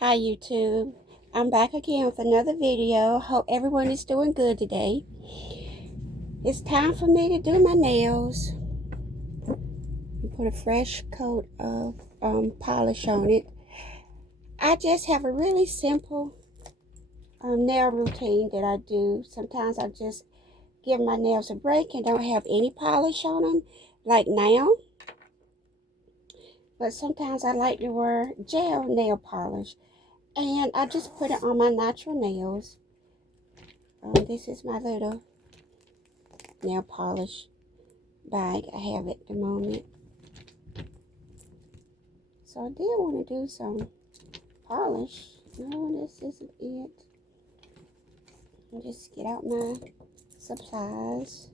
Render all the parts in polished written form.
Hi YouTube, I'm back again with another video. Hope everyone is doing good today. It's time for me to do my nails. Put a fresh coat of polish on it. I just have a really simple nail routine that I do. Sometimes I just give my nails a break and don't have any polish on them, like now. But sometimes I like to wear gel nail polish, and I just put it on my natural nails. This is my little nail polish bag I have at the moment. So I did want to do some polish. No, this isn't it. I'll just get out my supplies.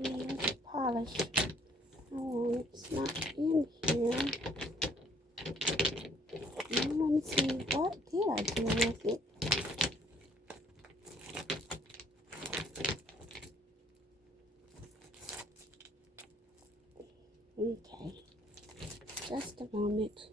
And there's polish. Oh, it's not in here. Now, let me see, what did I do with it? Okay, just a moment.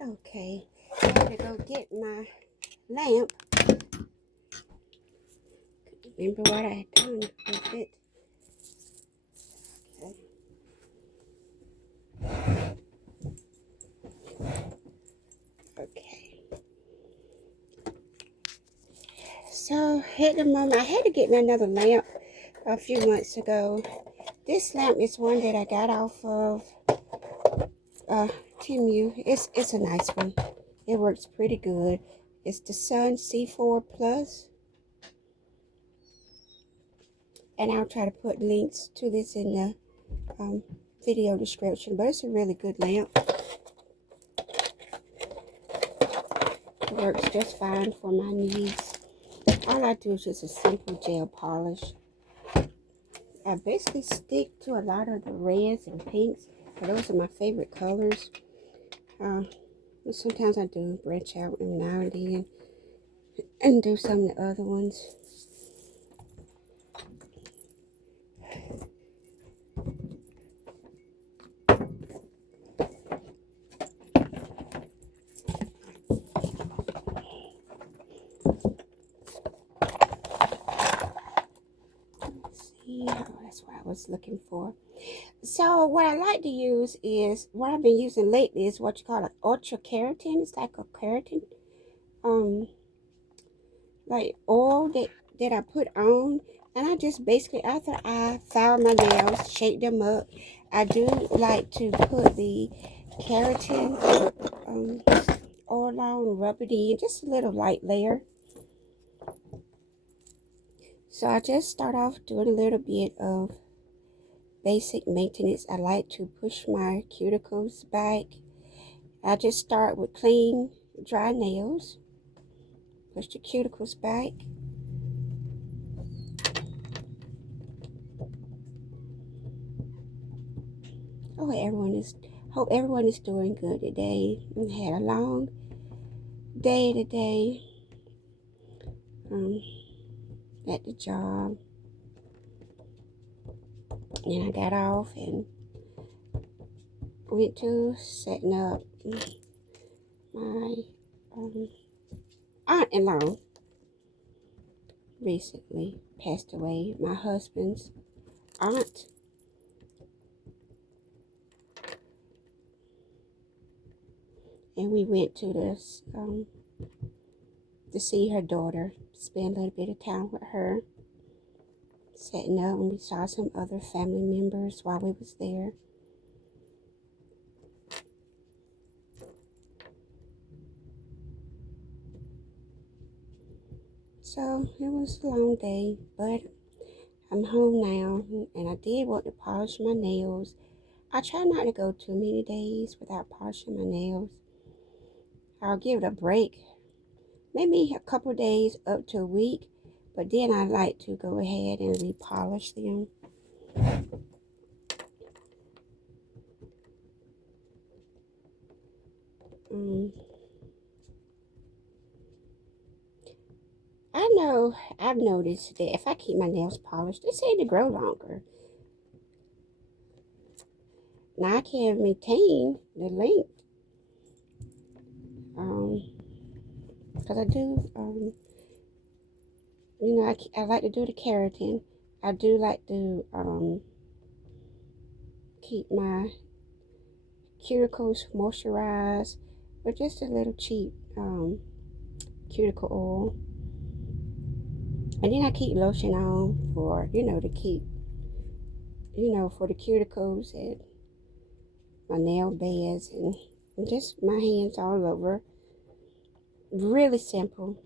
Okay, I gotta go get my lamp. Remember what I had done with it. Okay. So at the moment, I had to get me another lamp a few months ago. This lamp is one that I got off of Temu. It's a nice one. It works pretty good. It's the Sun C4 Plus, and I'll try to put links to this in the video description. But it's a really good lamp. It works just fine for my needs. All I do is just a simple gel polish. I basically stick to a lot of the reds and pinks. Those are my favorite colors. Sometimes I do branch out every now and then and do some of the other ones. Let's see, oh, that's what I was looking for. So what I like to use is, what I've been using lately is what you call an ultra keratin. It's like a keratin like oil that I put on, and I just basically, after I file my nails, shake them up, I do like to put the keratin before long and rub it in, just a little light layer. So I just start off doing a little bit of basic maintenance. I like to push my cuticles back. I just start with clean, dry nails. Push the cuticles back. Hope everyone is doing good today. I had a long day today at the job. And I got off and went to setting up my aunt-in-law. Recently passed away, my husband's aunt. And we went to this to see her daughter, spend a little bit of time with her, setting up, and we saw some other family members while we was there. So it was a long day, but I'm home now, and I did want to polish my nails. I try not to go too many days without polishing my nails. I'll give it a break, maybe a couple days up to a week, but then I like to go ahead and repolish them. I know I've noticed that if I keep my nails polished, they seem to grow longer. Now I can maintain the length, because I do, I like to do the keratin. I do like to keep my cuticles moisturized with just a little cheap cuticle oil. And then I keep lotion on for, to keep, for the cuticles and my nail beds and just my hands all over. Really simple.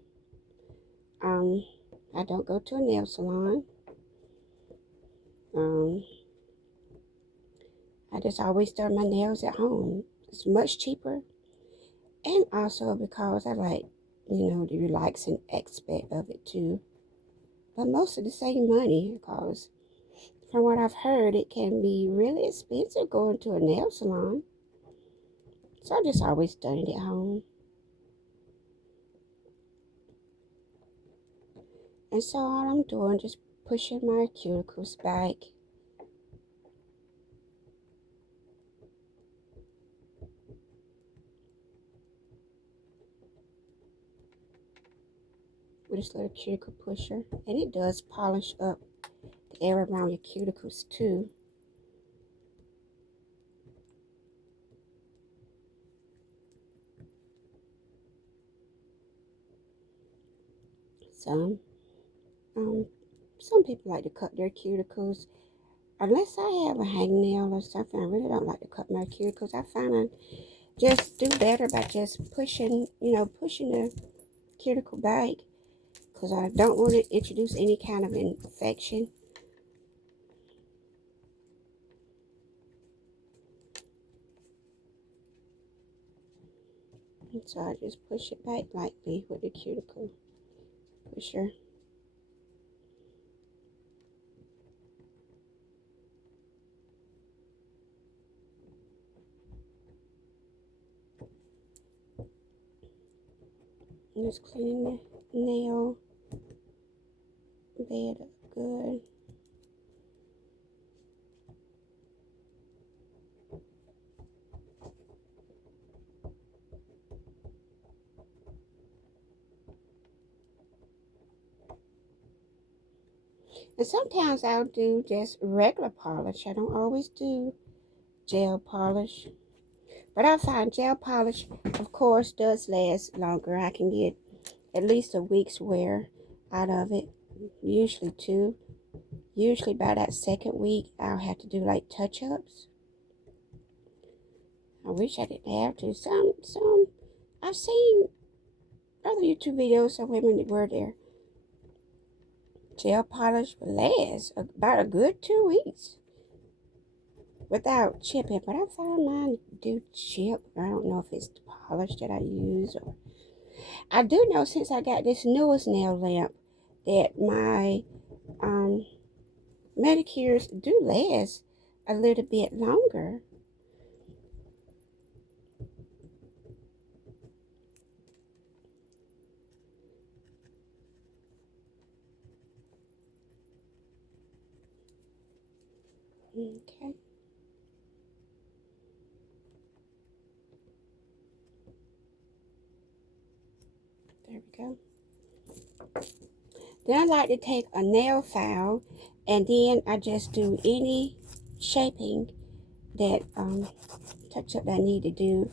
I don't go to a nail salon. I just always do my nails at home. It's much cheaper. And also because I like, the relaxing aspect of it too. But most of the same money, because from what I've heard, it can be really expensive going to a nail salon. So I just always done it at home. And so all I'm doing, just pushing my cuticles back. With this little cuticle pusher. And it does polish up the area around your cuticles too. Some people like to cut their cuticles. Unless I have a hangnail or something, I really don't like to cut my cuticles. I find I just do better by just pushing the cuticle back, because I don't want to introduce any kind of infection. And so I just push it back lightly with the cuticle pusher. I'm just cleaning the nail bed up good. And sometimes I'll do just regular polish. I don't always do gel polish. But I find gel polish, of course, does last longer. I can get at least a week's wear out of it. Usually 2. Usually by that second week, I'll have to do like touch-ups. I wish I didn't have to. Some I've seen other YouTube videos of women that wear their gel polish will last about a good 2 weeks without chipping, but I found mine do chip. I don't know if it's the polish that I use, or I do know since I got this newest nail lamp that my manicures do last a little bit longer. Okay. There we go. Then I like to take a nail file and then I just do any shaping that touch up that I need to do.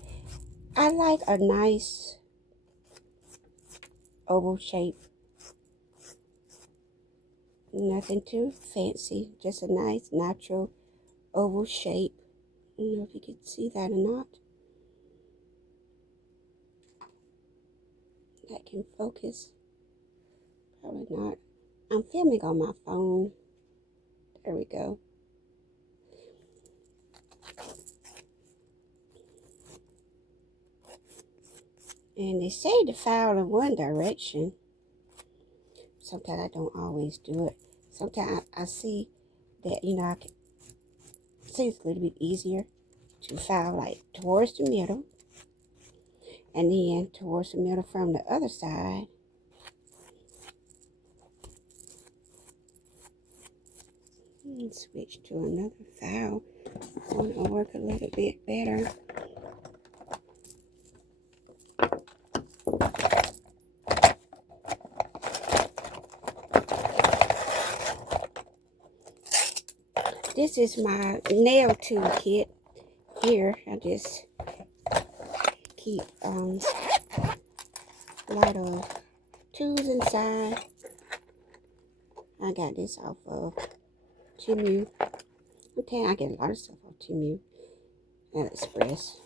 I like a nice oval shape. Nothing too fancy, just a nice natural oval shape. I don't know if you can see that or not. That can focus. Probably not. I'm filming on my phone. There we go. And they say to file in one direction. Sometimes I don't always do it. Sometimes I see that, I can see it's a little bit easier to file like towards the middle. And then towards the middle from the other side. And switch to another file. One will work a little bit better. This is my nail tool kit. Here, I just keep a lot of tools inside. I got this off of Temu. Okay, I get a lot of stuff off Temu, AliExpress,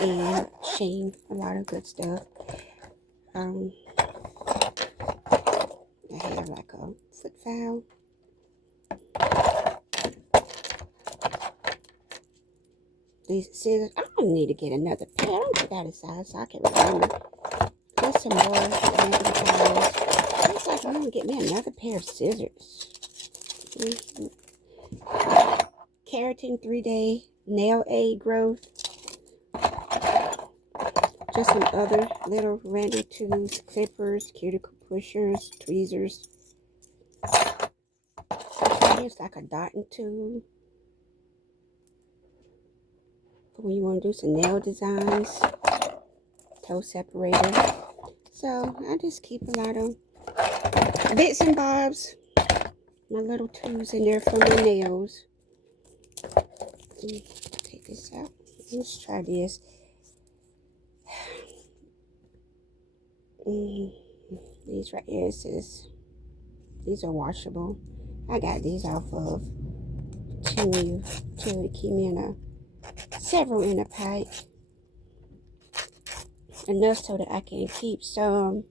and Shein. A lot of good stuff. I have like a foot file. These scissors. I don't need to get another pair. I don't forgot his size, so I can remember. There's some more random files. Looks like I'm gonna get me another pair of scissors. Keratin 3-day nail aid growth. Just some other little random tools, clippers, cuticle pushers, tweezers. Here's like a dotting tool for when you want to do some nail designs. Toe separator. So I just keep a lot of bits and bobs, my little tools in there for my nails. Take this out. Let's try this. These right here, these are washable. I got these off of Temu to keep me in several in a pack. Enough so that I can keep some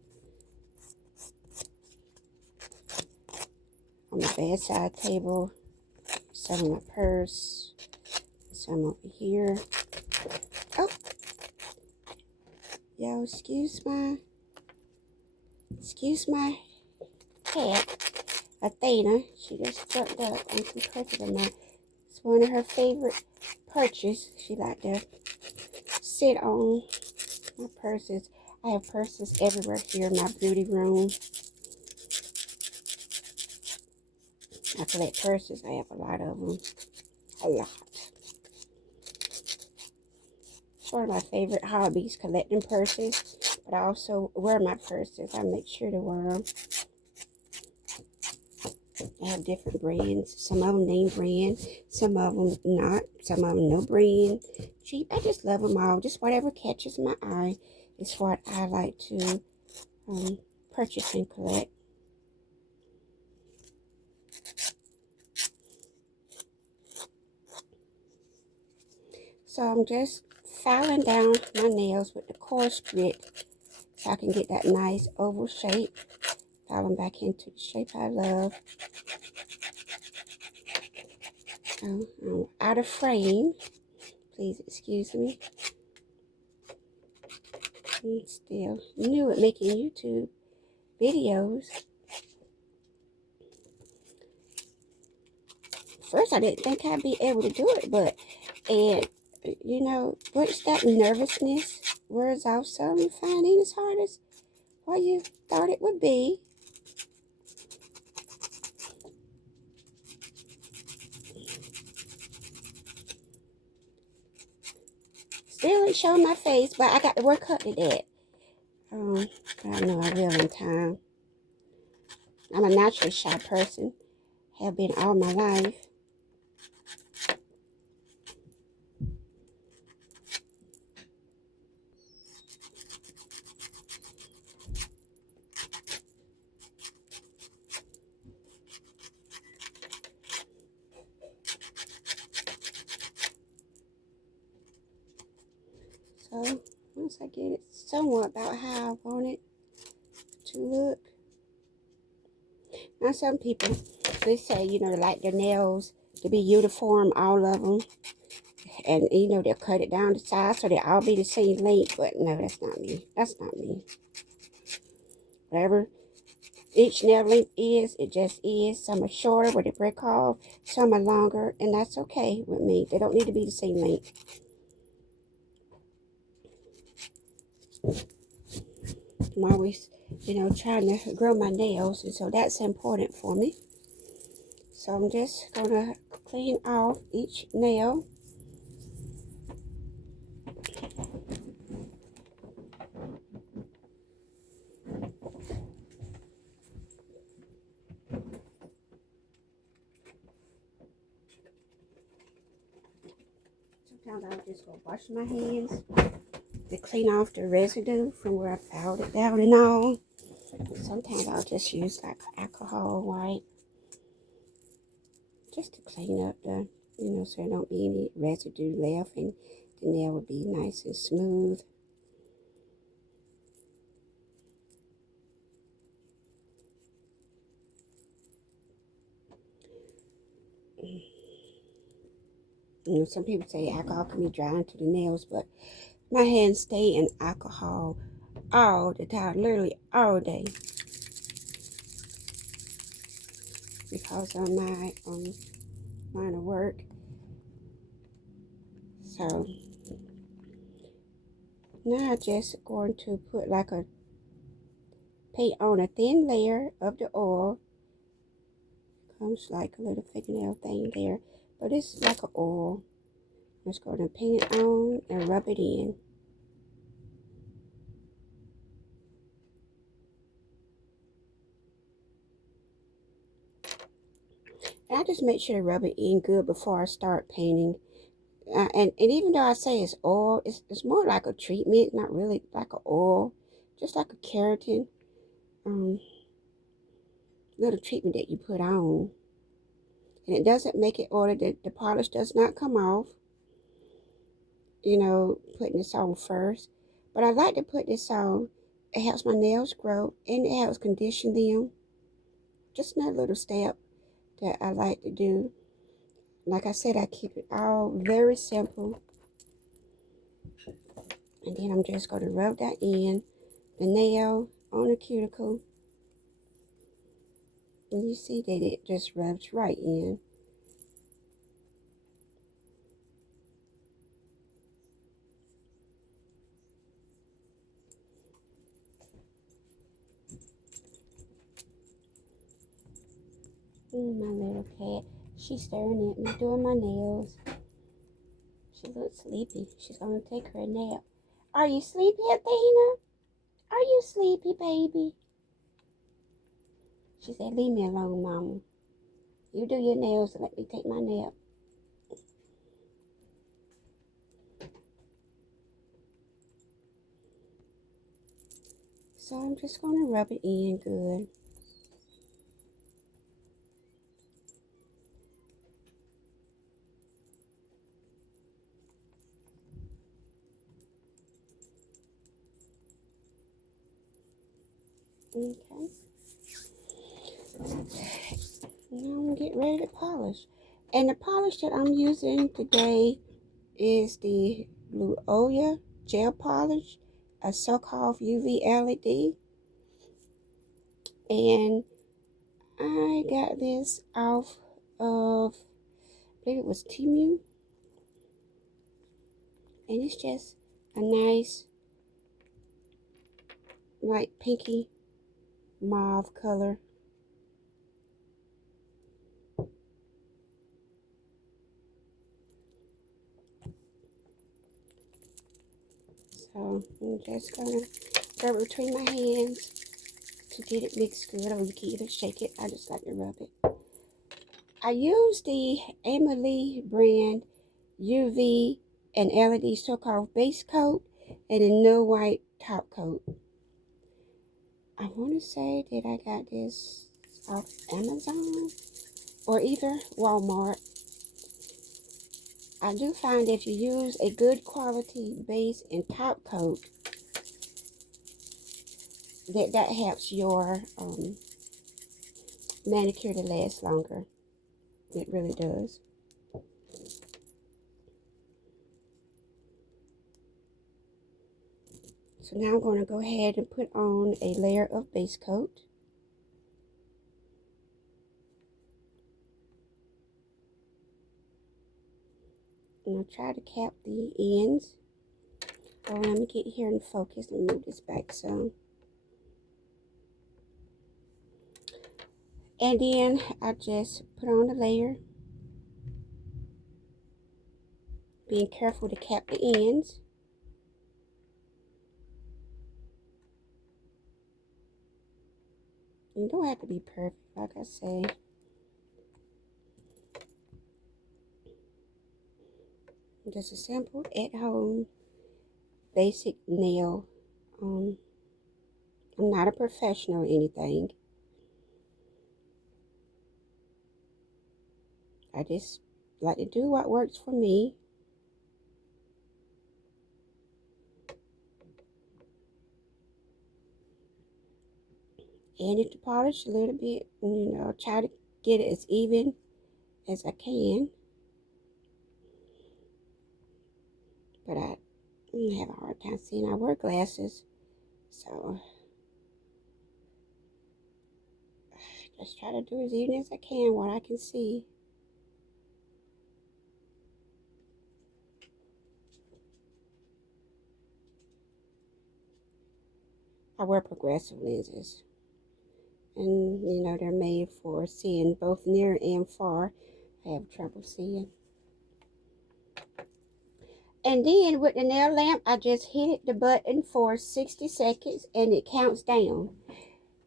on the bedside table, some in my purse, some over here. Oh, yo, excuse my cat, Athena. She just jumped up on some purses of mine. It's one of her favorite perches. She like to sit on my purses. I have purses everywhere here in my beauty room. I collect purses. I have a lot of them. A lot. It's one of my favorite hobbies, collecting purses. But I also wear my purses. I make sure to wear them. I have different brands. Some of them name brand. Some of them not. Some of them no brand. Cheap. I just love them all. Just whatever catches my eye is what I like to purchase and collect. So I'm just filing down my nails with the coarse grit so I can get that nice oval shape. File them back into the shape I love. So I'm out of frame. Please excuse me. I'm still new at making YouTube videos. First, I didn't think I'd be able to do it, but, and, you know, once that nervousness wears off some, you find it as hard as what you thought it would be. Still ain't showing my face, but I got to work up to that. I know I will in time. I'm a naturally shy person. Have been all my life. So, once I get it somewhat about how I want it to look. Now, some people, they say, you know, they like their nails to be uniform, all of them. And, you know, they'll cut it down to size so they'll all be the same length. But no, that's not me. That's not me. Whatever each nail length is, it just is. Some are shorter where they break off. Some are longer. And that's okay with me. They don't need to be the same length. I'm always, you know, trying to grow my nails. And so that's important for me. So I'm just going to clean off each nail. Sometimes I'll just go wash my hands to clean off the residue from where I filed it down and all. Sometimes I'll just use like alcohol wipe just to clean up the, you know, so there don't be any residue left and the nail will be nice and smooth. You know, some people say alcohol can be drying to the nails, but my hands stay in alcohol all the time, literally all day, because of my line of work. So now I'm just going to put like a paint on a thin layer of the oil. Comes like a little fingernail thing there, but it's like an oil. I'm just going to paint it on and rub it in. And I just make sure to rub it in good before I start painting. And even though I say it's oil, it's more like a treatment, not really like an oil, just like a keratin little treatment that you put on. And it doesn't make it oily. The polish does not come off, you know, putting this on first. But I like to put this on. It helps my nails grow and it helps condition them. Just another little step that I like to do. Like I said, I keep it all very simple. And then I'm just going to rub that in the nail on the cuticle. And you see that it just rubs right in. My little cat, she's staring at me doing my nails. She looks sleepy. She's going to take her nap. Are you sleepy, Athena? Are you sleepy, baby? She said, leave me alone, Mama. You do your nails and let me take my nap. So I'm just going to rub it in good. Okay. Now I'm gonna get ready to polish. And the polish that I'm using today is the Blue Oya gel polish, a so-called UV LED. And I got this off of, I believe it was Temu. And it's just a nice light pinky mauve color. So I'm just gonna rub it between my hands to get it mixed good, or you can either shake it. I just like to rub it. I use the Emily brand UV and LED so-called base coat and a no white top coat. I want to say that I got this off Amazon or either Walmart. I do find if you use a good quality base and top coat, that helps your manicure to last longer. It really does. So now I'm going to go ahead and put on a layer of base coat. And I'll try to cap the ends. Oh, let me get here and focus and move this back some. And then I just put on a layer. Being careful to cap the ends. You don't have to be perfect, like I say. Just a simple at-home basic nail. I'm not a professional or anything. I just like to do what works for me. And if to polish a little bit, try to get it as even as I can. But I have a hard time seeing. I wear glasses, so just try to do as even as I can what I can see. I wear progressive lenses, and they're made for seeing both near and far. I have trouble seeing. And then with the nail lamp, I just hit the button for 60 seconds and it counts down.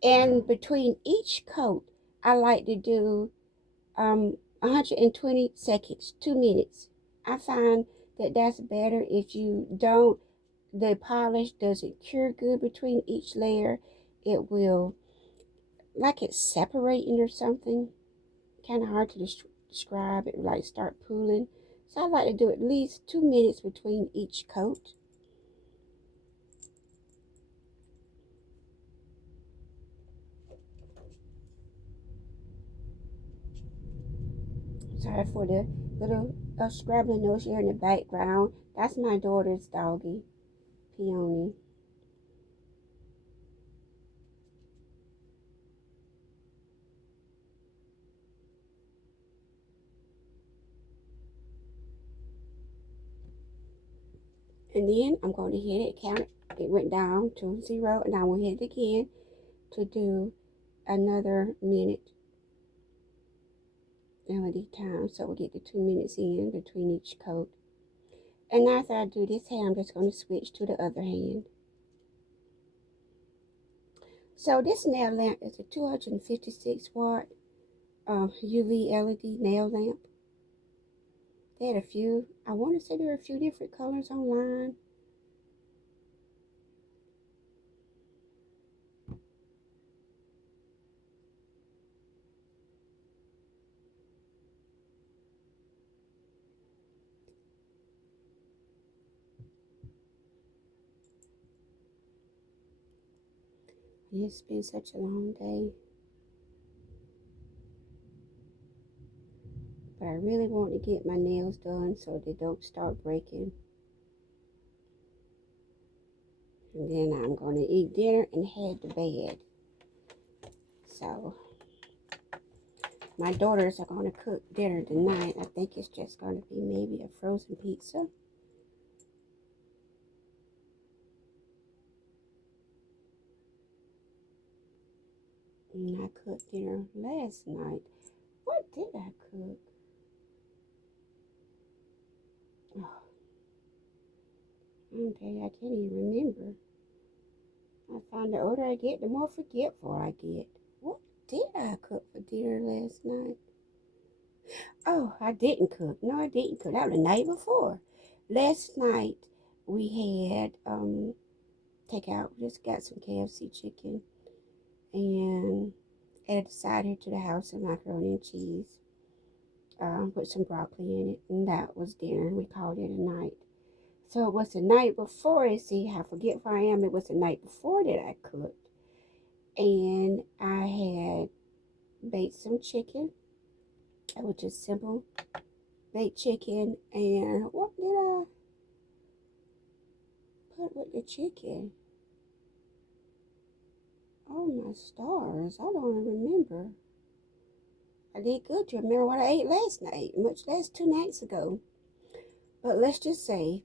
And between each coat, I like to do 120 seconds, 2 minutes. I find that that's better if you don't, the polish doesn't cure good between each layer. It will, like it's separating or something. Kind of hard to describe. It like start pooling. So I like to do at least 2 minutes between each coat. Sorry for the little scrabbling noise here in the background. That's my daughter's doggy, Peony. And then I'm going to hit it, count it. It went down to 0, and I will hit it again to do another minute LED time. So we'll get the 2 minutes in between each coat. And after I do this hand, I'm just going to switch to the other hand. So this nail lamp is a 256 watt UV LED nail lamp. They had a few, I want to say there were a few different colors online. It's been such a long day. But I really want to get my nails done so they don't start breaking. And then I'm going to eat dinner and head to bed. So, my daughters are going to cook dinner tonight. I think it's just going to be maybe a frozen pizza. And I cooked dinner last night. What did I cook? Oh, I'm telling you, I can't even remember. I find the older I get, the more forgetful I get. What did I cook for dinner last night? Oh, I didn't cook. No, I didn't cook. That was the night before. Last night we had takeout. We just got some KFC chicken and added a side here to the house and macaroni and cheese. Put some broccoli in it, and that was dinner. We called it a night. So it was the night before. See how forgetful I am. It was the night before that I cooked, and I had baked some chicken. It was just simple baked chicken. And what did I put with the chicken? Oh my stars! I don't remember. I did good to remember what I ate last night, much less 2 nights ago. But let's just say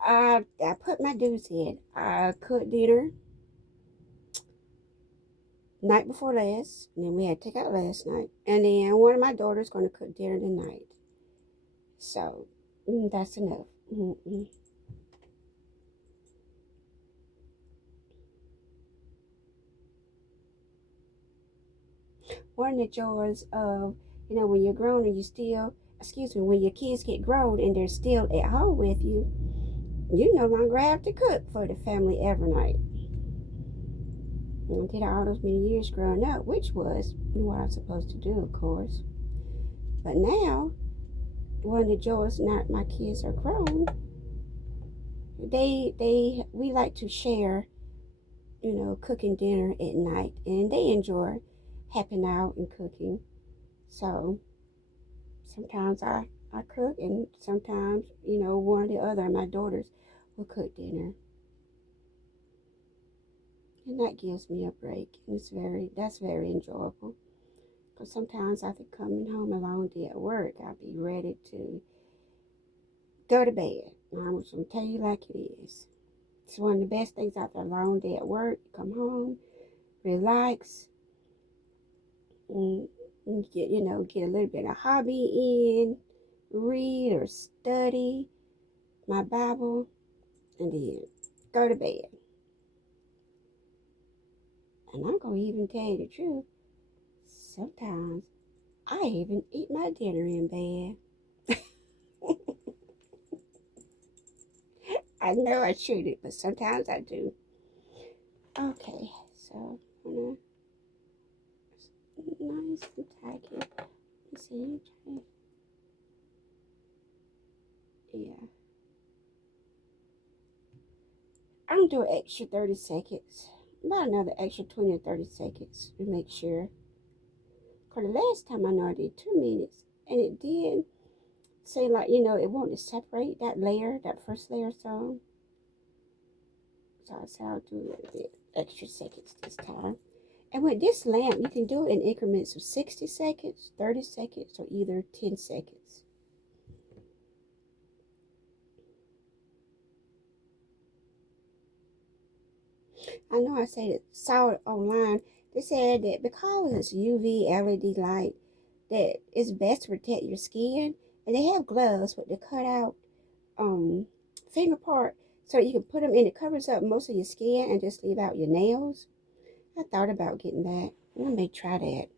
I put my dues in. I cooked dinner night before last, and then we had takeout last night, and then one of my daughters going to cook dinner tonight. So that's enough. One of the joys of, when you're grown and you still, when your kids get grown and they're still at home with you, you no longer have to cook for the family every night. I did all those many years growing up, which was what I was supposed to do, of course. But now, one of the joys, now my kids are grown, we like to share, cooking dinner at night, and they enjoy helping out and cooking. So sometimes I cook, and sometimes, one or the other of my daughters will cook dinner. And that gives me a break, and that's very enjoyable. Because sometimes after coming home a long day at work, I'll be ready to go to bed. I'm just going to tell you like it is. It's one of the best things after a long day at work. Come home, relax, and get a little bit of hobby in, read or study my Bible, and then go to bed. And I'm going to even tell you the truth. Sometimes I even eat my dinner in bed. I know I shouldn't, but sometimes I do. Okay, so I'm gonna nice and tacky. Let's see. Yeah. I'm gonna do an extra 30 seconds. About another extra 20 or 30 seconds to make sure. Because the last time I know I did 2 minutes, and it did say like, it wanted to separate that layer, that first layer song. So I said I'll do a little bit extra seconds this time. And with this lamp, you can do it in increments of 60 seconds, 30 seconds, or either 10 seconds. I know I saw it online. They said that because it's UV LED light, that it's best to protect your skin. And they have gloves with the cutout finger part so you can put them in. It covers up most of your skin and just leave out your nails. I thought about getting that. I may try that.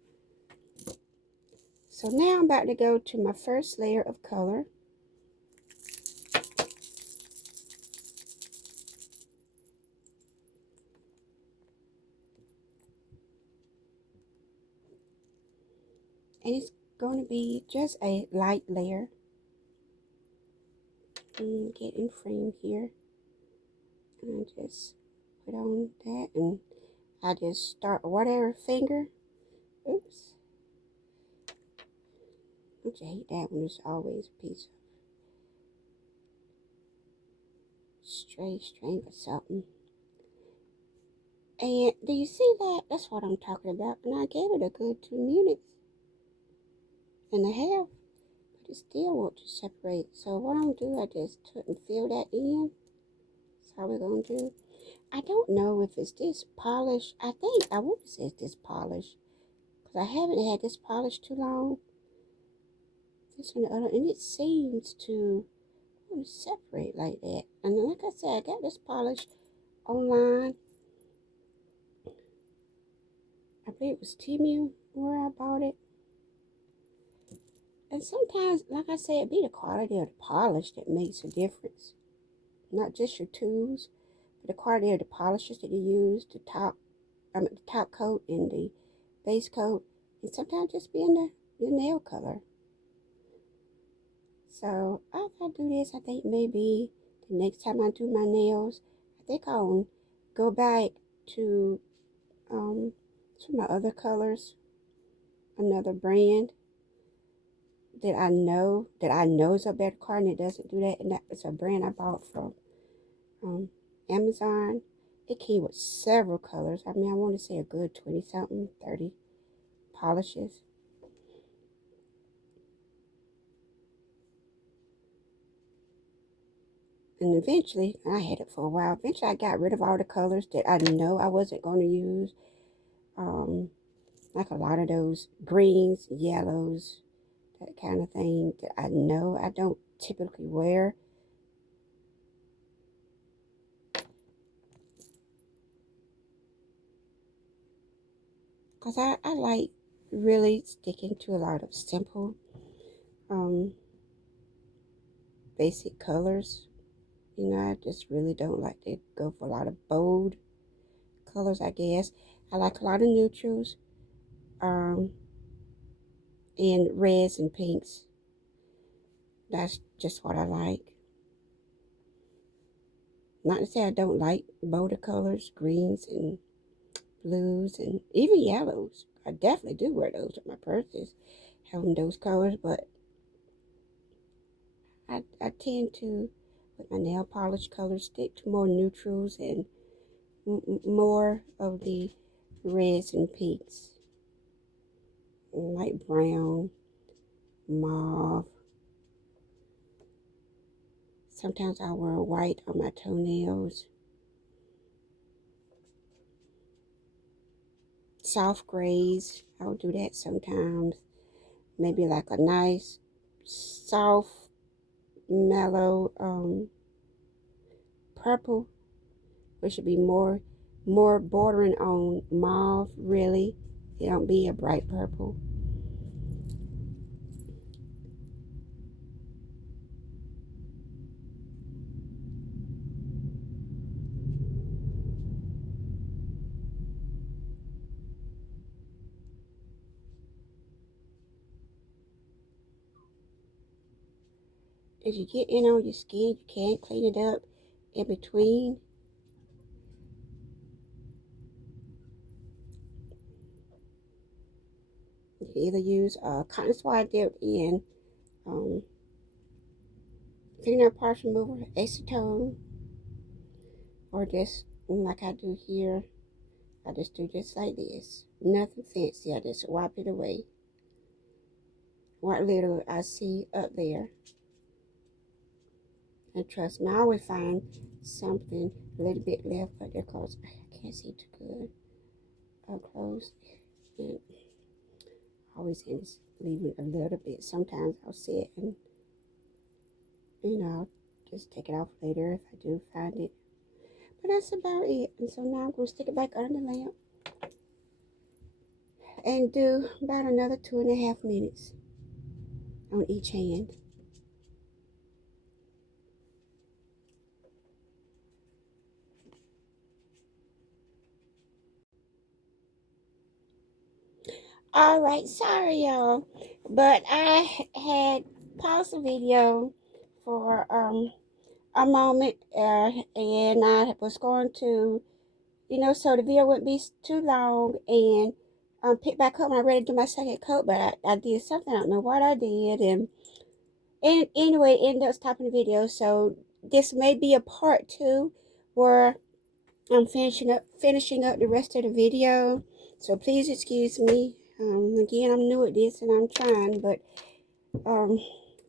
So now I'm about to go to my first layer of color. And it's going to be just a light layer. And get in frame here. And just put on that. And I just start whatever finger. Oops. Don't you hate that when there's always a piece of stray string or something. And do you see that? That's what I'm talking about. And I gave it a good 2 minutes and a half. But it still won't just separate. So what I'm going to do, I just took and fill that in. That's how we're going to do. I don't know if it's this polish. I think, I want to say it's this polish. Because I haven't had this polish too long. This one, the other, and it seems to separate like that. And like I said, I got this polish online. I believe it was Temu where I bought it. And sometimes, like I said, it be the quality of the polish that makes a difference. Not just your tools, but the quality of the polishes that you use, the top coat and the base coat, and sometimes just being your nail color. So after I do this, I think maybe the next time I do my nails, I think I'll go back to some of my other colors, another brand that I know is a better car, and it doesn't do that. And that was a brand I bought from Amazon. It came with several colors. I mean, I want to say a good 20 something, 30 polishes. And eventually, I had it for a while. Eventually, I got rid of all the colors that I know I wasn't going to use. Like a lot of those greens, yellows, that kind of thing that I know I don't typically wear. Because I like really sticking to a lot of simple, basic colors. You know, I just really don't like to go for a lot of bold colors, I guess. I like a lot of neutrals, and reds and pinks. That's just what I like. Not to say I don't like bolder colors, greens and blues and even yellows. I definitely do wear those with my purses, having those colors, but I tend to, with my nail polish colors, stick to more neutrals and more of the reds and pinks, like brown, mauve. Sometimes I wear white on my toenails. Soft grays, I'll do that sometimes. Maybe like a nice, soft, mellow purple, which should be more bordering on mauve, really. It don't be a bright purple. As you get in on your skin, you can clean it up in between. You can either use cotton swab dipped in fingernail polish remover, acetone, or just like I do here. I just do just like this. Nothing fancy. I just wipe it away. What little I see up there. And trust me, I always find something a little bit left, but they're close. I can't see too good up close. And I always end up leaving a little bit. Sometimes I'll see it and, just take it off later if I do find it. But that's about it. And so now I'm going to stick it back under the lamp and do about another 2.5 minutes on each hand. All right, sorry y'all, but I had paused the video for a moment, and I was going to so the video wouldn't be too long, and pick back up when I'm ready to do my second coat. But I did something, I don't know what I did, and anyway, it ended up stopping the video. So this may be a part 2 where I'm finishing up the rest of the video. So please excuse me. Again, I'm new at this and I'm trying, but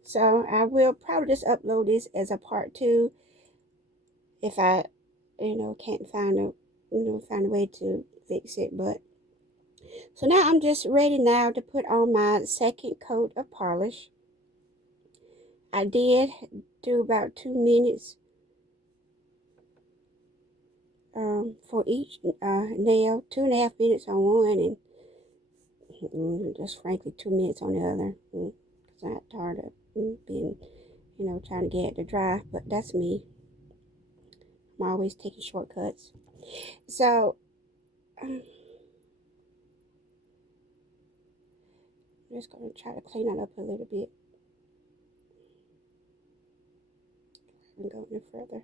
so I will probably just upload this as a part 2 if I can't find a way to fix it. But so now I'm just ready now to put on my second coat of polish. I did do about 2 minutes for each nail, 2.5 minutes on one, and just frankly 2 minutes on the other, because I got tired of being, trying to get it to dry. But that's me. I'm always taking shortcuts. So I'm just going to try to clean it up a little bit. I haven't gone any further.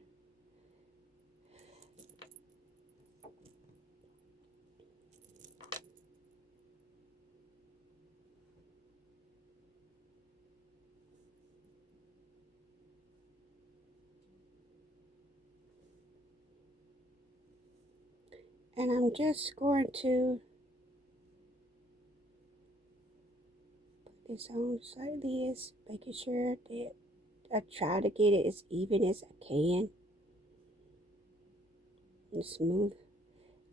And I'm just going to put this on just like this, making sure that I try to get it as even as I can, and smooth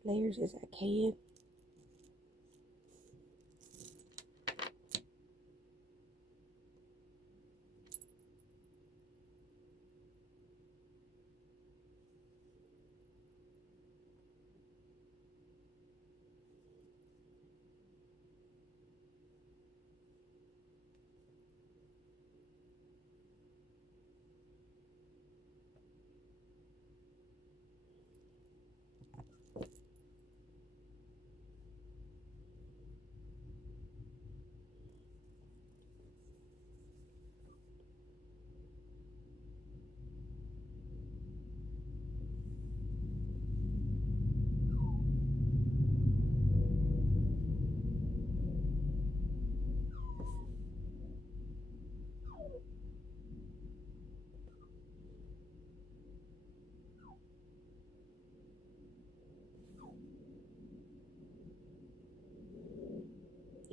layers as I can.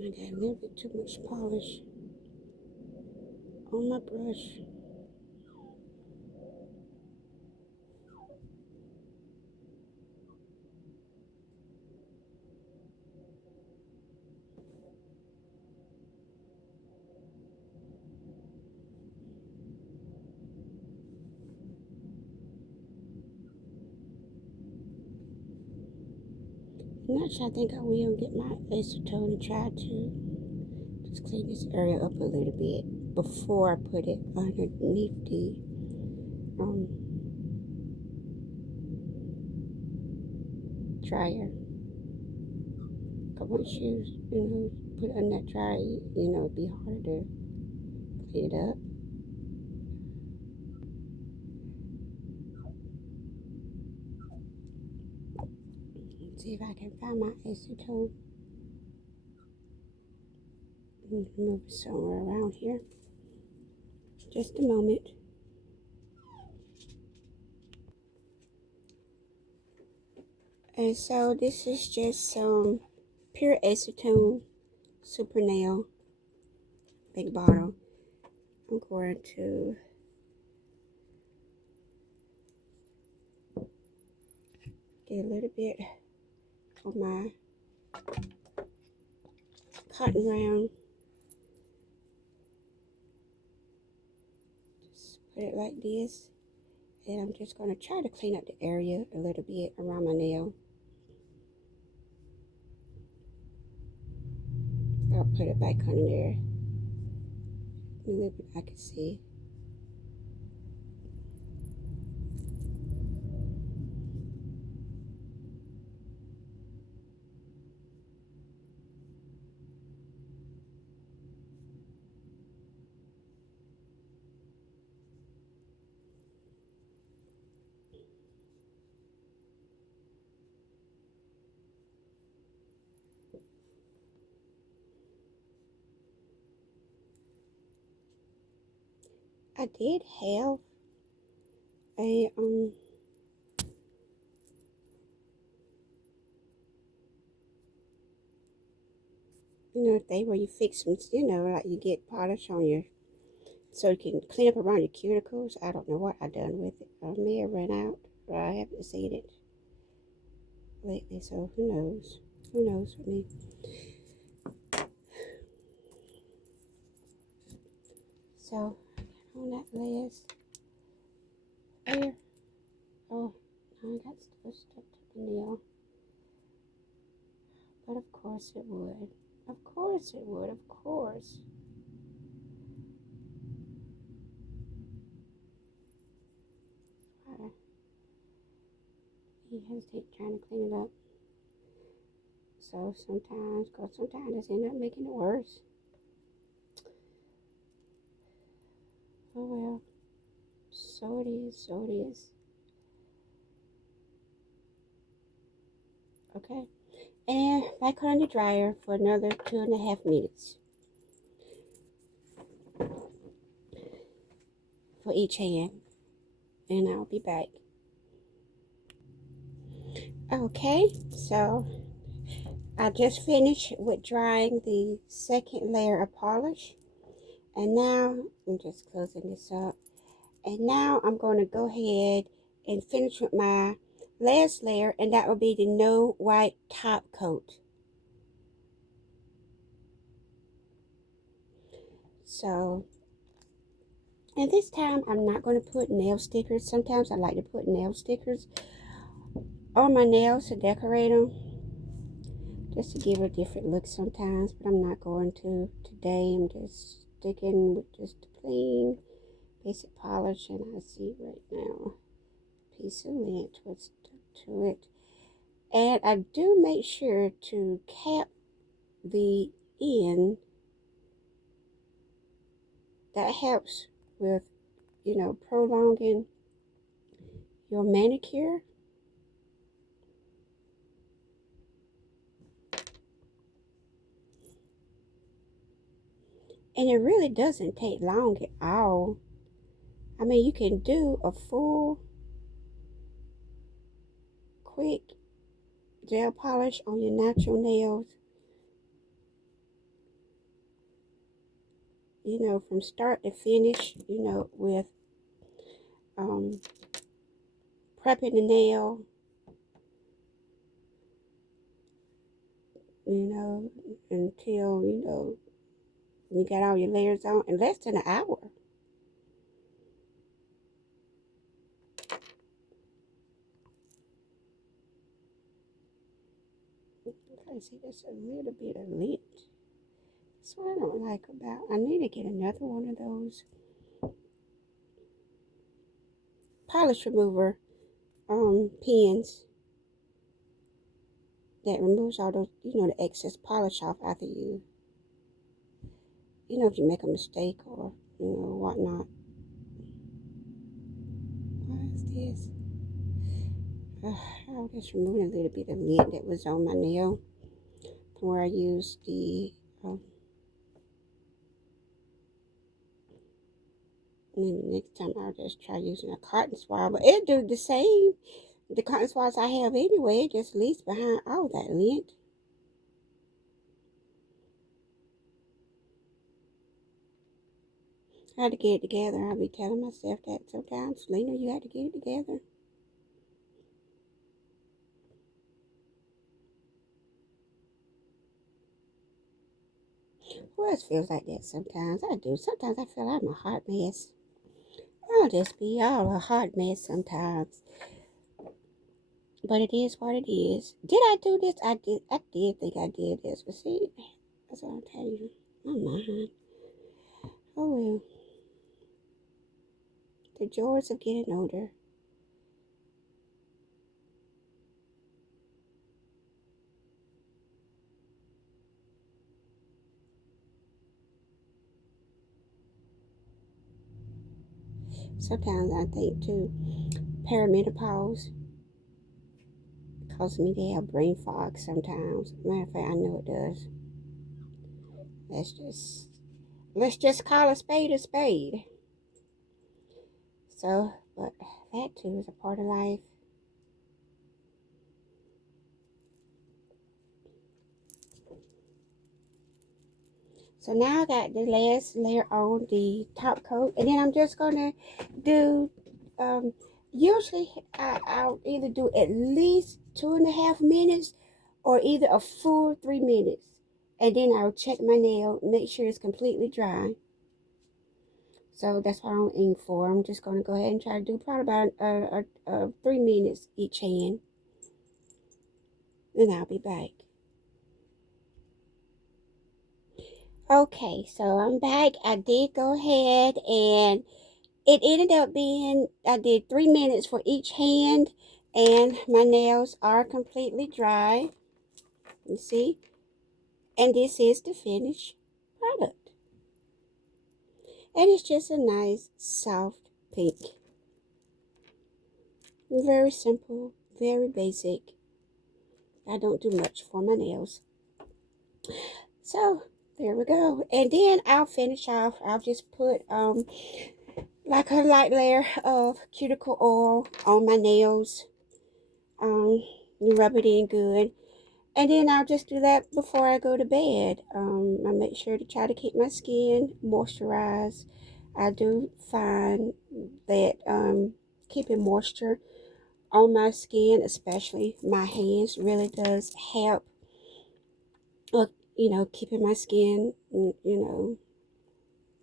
I got a little bit too much polish on my brush. I'm not sure. I think I will get my acetone and try to just clean this area up a little bit before I put it underneath the dryer. Cause once you put it on that dryer, it'd be harder to clean it up. Let's see if I can find my acetone. Move it somewhere around here. Just a moment. And so this is just some pure acetone super nail, big bottle. I'm going to get a little bit on my cotton round. Just put it like this. And I'm just going to try to clean up the area a little bit around my nail. I'll put it back under there. A little bit I can see. I did have a thing where you fix them, like you get polish on your, so you can clean up around your cuticles. I don't know what I done with it. I may have run out, but I haven't seen it lately, so who knows? Who knows with me? So, on that last layer, oh, I got stuck to the nail. But of course it would. Of course it would, of course. You hesitate trying to clean it up. So sometimes it's end up making it worse. Oh well. So it is, so it is. Okay. And back on the dryer for another 2.5 minutes. For each hand. And I'll be back. Okay, so I just finished with drying the second layer of polish. And now, I'm just closing this up. And now I'm going to go ahead and finish with my last layer, and that will be the No White Top Coat. So, and this time I'm not going to put nail stickers. Sometimes I like to put nail stickers on my nails to decorate them, just to give a different look sometimes, but I'm not going to today. I'm just sticking with just the plain basic polish, and I see right now a piece of lint was stuck to it. And I do make sure to cap the end. That helps with, prolonging your manicure. And it really doesn't take long at all. I mean, you can do a full, quick gel polish on your natural nails, from start to finish, with prepping the nail, until, you got all your layers on in less than an hour. Okay, see, there's a little bit of lint. That's what I don't like about. I need to get another one of those polish remover pens that removes all those, the excess polish off after you, if you make a mistake or, whatnot. What is this? I was just removing a little bit of lint that was on my nail from where I used the, maybe next time I'll just try using a cotton swab, but it'll do the same. The cotton swabs I have anyway, it just leaves behind all that lint. I had to get it together. I'll be telling myself that sometimes. Lena, you had to get it together. Who else feels like that sometimes? I do. Sometimes I feel I'm a hot mess. I'll just be all a hot mess sometimes. But it is what it is. Did I do this? I did think I did this. But see, that's what I'm telling you. My mind. Oh well. The joys of getting older. Sometimes I think too, perimenopause causes me to have brain fog sometimes. Matter of fact, I know it does. Let's just call a spade a spade. So, but that too is a part of life. So now I got the last layer on the top coat, and then I'm just gonna do, usually I'll either do at least 2.5 minutes or either a full 3 minutes. And then I'll check my nail, make sure it's completely dry. So that's what I'm aiming for. I'm just going to go ahead and try to do probably about 3 minutes each hand. Then I'll be back. Okay, so I'm back. I did go ahead and it ended up being, I did 3 minutes for each hand, and my nails are completely dry. You see? And this is the finished product. And it's just a nice, soft pink. Very simple, very basic. I don't do much for my nails. So, there we go. And then I'll finish off. I'll just put like a light layer of cuticle oil on my nails. Rub it in good. And then I'll just do that before I go to bed. I make sure to try to keep my skin moisturized. I do find that keeping moisture on my skin, especially my hands, really does help, keeping my skin,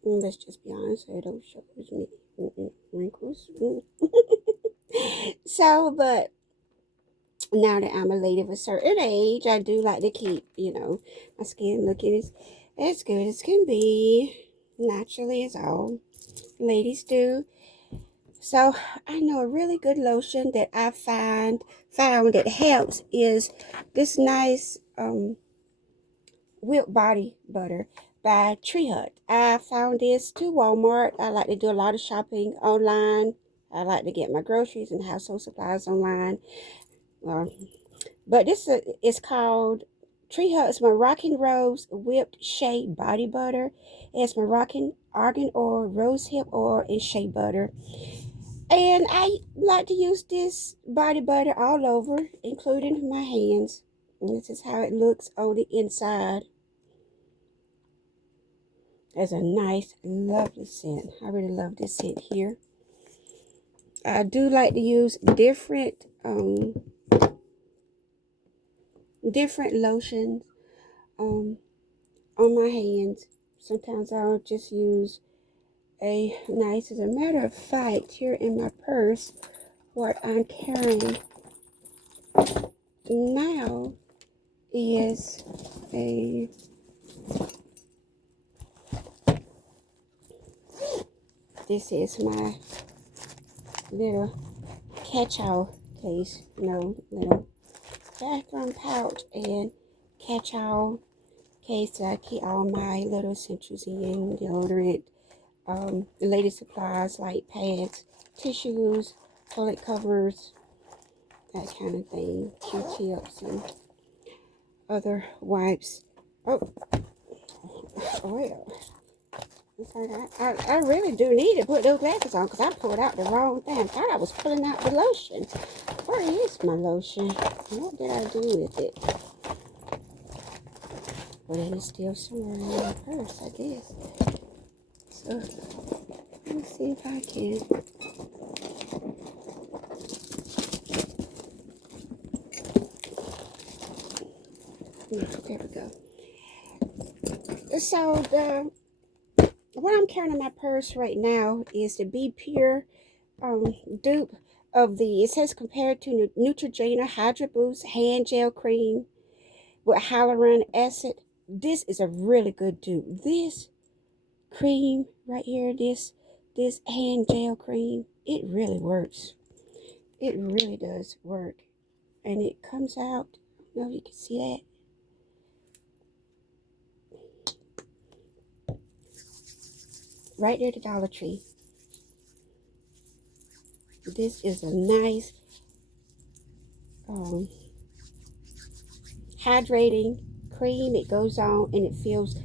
let's just be honest, it don't show me wrinkles. So, but now that I'm a lady of a certain age, I do like to keep, my skin looking as good as can be, naturally as all ladies do. So I know a really good lotion that I found that helps is this nice Wilt Body Butter by Tree Hut. I found this to Walmart. I like to do a lot of shopping online. I like to get my groceries and household supplies online. But this is called Tree Hut's Moroccan Rose Whipped Shea Body Butter. It's Moroccan Argan Oil, Rosehip Oil, and Shea Butter. And I like to use this body butter all over, including my hands. And this is how it looks on the inside. There's a nice, lovely scent. I really love this scent here. I do like to use different lotions on my hands. Sometimes I'll just use a nice, as a matter of fact, here in my purse, what I'm carrying now is this is my little catch-all case, little bathroom pouch and catch-all case that I keep all my little essentials in, deodorant, lady supplies like pads, tissues, toilet covers, that kind of thing, Q-tips and other wipes. Oh, well, I really do need to put those glasses on because I pulled out the wrong thing. I thought I was pulling out the lotion. Where is my lotion? What did I do with it? Well, it is still somewhere in my purse, I guess. So, let me see if I can. There we go. So, what I'm carrying in my purse right now is the Be Pure dupe of the, it says compared to Neutrogena Hydra Boost Hand Gel Cream with hyaluronic acid. This is a really good dupe. This cream right here, this hand gel cream, it really works. It really does work. And it comes out, I don't know if you can see that. Right there at the Dollar Tree. This is a nice hydrating cream. It goes on and it feels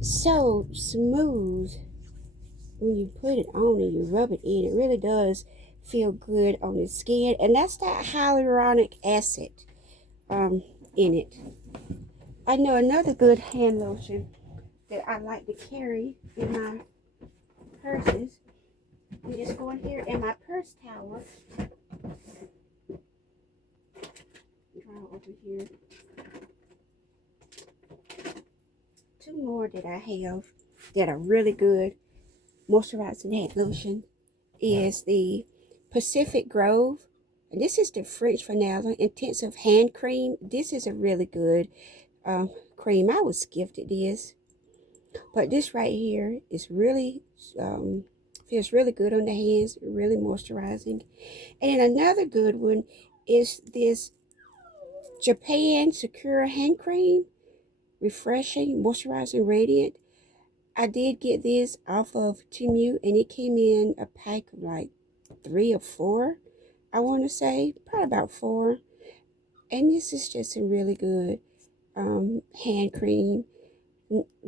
so smooth when you put it on and you rub it in, it really does feel good on the skin. And that's that hyaluronic acid in it. I know another good hand lotion that I like to carry in my purses. You just go in here in my purse tower. Draw over here. Two more that I have that are really good moisturizing hand lotion is the Pacific Grove. And this is the French Vanilla Intensive Hand Cream. This is a really good cream. I was gifted this. But this right here is really, feels really good on the hands, really moisturizing. And another good one is this Japan Secure Hand Cream. Refreshing, moisturizing, radiant. I did get this off of Temu, and it came in a pack of like 3 or 4, I want to say, probably about 4. And this is just a really good hand cream.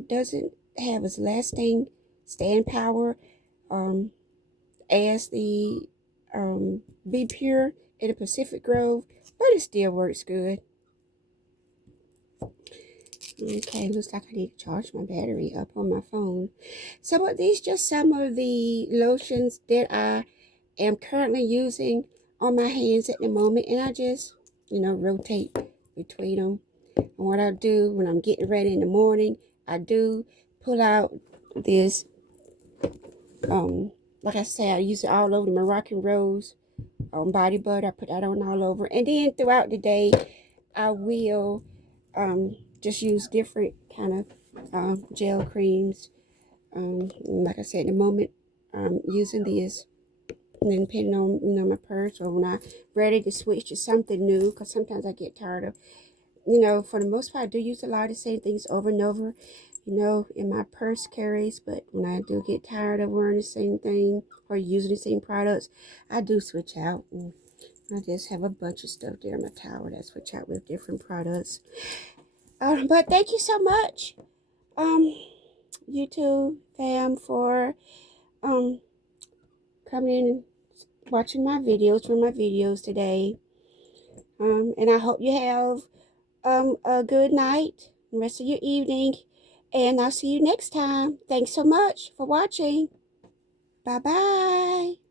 Doesn't have as lasting stand power as the Be Pure in the Pacific Grove, but it still works good. Okay, looks like I need to charge my battery up on my phone. So, but these just some of the lotions that I am currently using on my hands at the moment, and I just, rotate between them. And what I do when I'm getting ready in the morning, I do pull out this, like I said, I use it all over the Moroccan Rose body butter. I put that on all over, and then throughout the day, I will just use different kind of gel creams. Like I said, at the moment, I'm using this. And then depending on, my purse, or when I'm ready to switch to something new, because sometimes I get tired of, for the most part, I do use a lot of the same things over and over, in my purse carries. But when I do get tired of wearing the same thing or using the same products, I do switch out. And I just have a bunch of stuff there in my tower that I switch out with different products. But thank you so much, YouTube fam, for coming in and watching my videos for my videos today. And I hope you have a good night, the rest of your evening, and I'll see you next time. Thanks so much for watching. Bye bye.